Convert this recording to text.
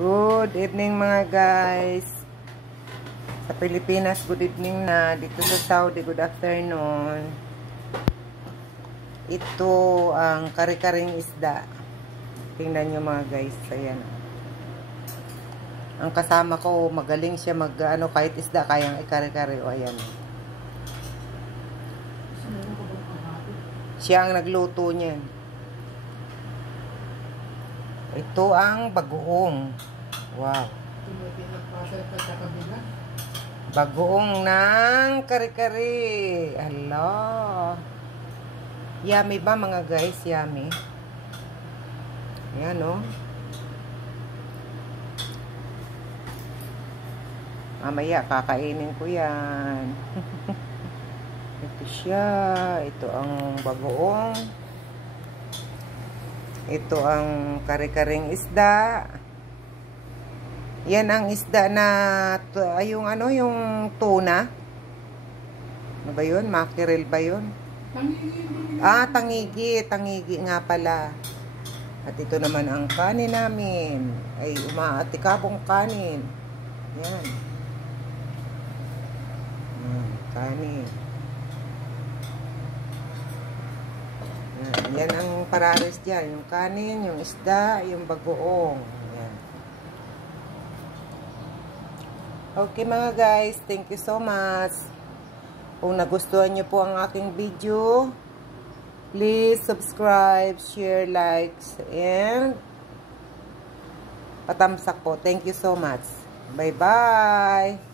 Good evening mga guys. Sa Pilipinas, good evening na. Dito sa Saudi, good afternoon. Ito ang kare-karing isda. Tingnan nyo mga guys. Ayan. Ang kasama ko, magaling siya kahit isda, kayang ikare-kare. O ayan. Siya ang nagluto niyan. Ito ang bagoong. Wow. Bagoong ng kare-kare. Hala. Yummy ba mga guys? Yummy. Ayan o. Mamaya kakainin ko yan. Ito siya. Ito ang bagoong. Ito ang kare-karing isda. Yan ang isda na yung tuna. Ano ba yun? Mackerel ba yun? Tangigi. Tangigi nga pala. At ito naman ang kanin namin. Ay, umaatikabong kanin. Yan. Kanin. Yan ang parares dyan. Yung kanin, yung isda, yung bagoong. Yan. Okay mga guys, thank you so much. Kung nagustuhan nyo po ang aking video, please subscribe, share, likes, and patamsak po. Thank you so much. Bye-bye.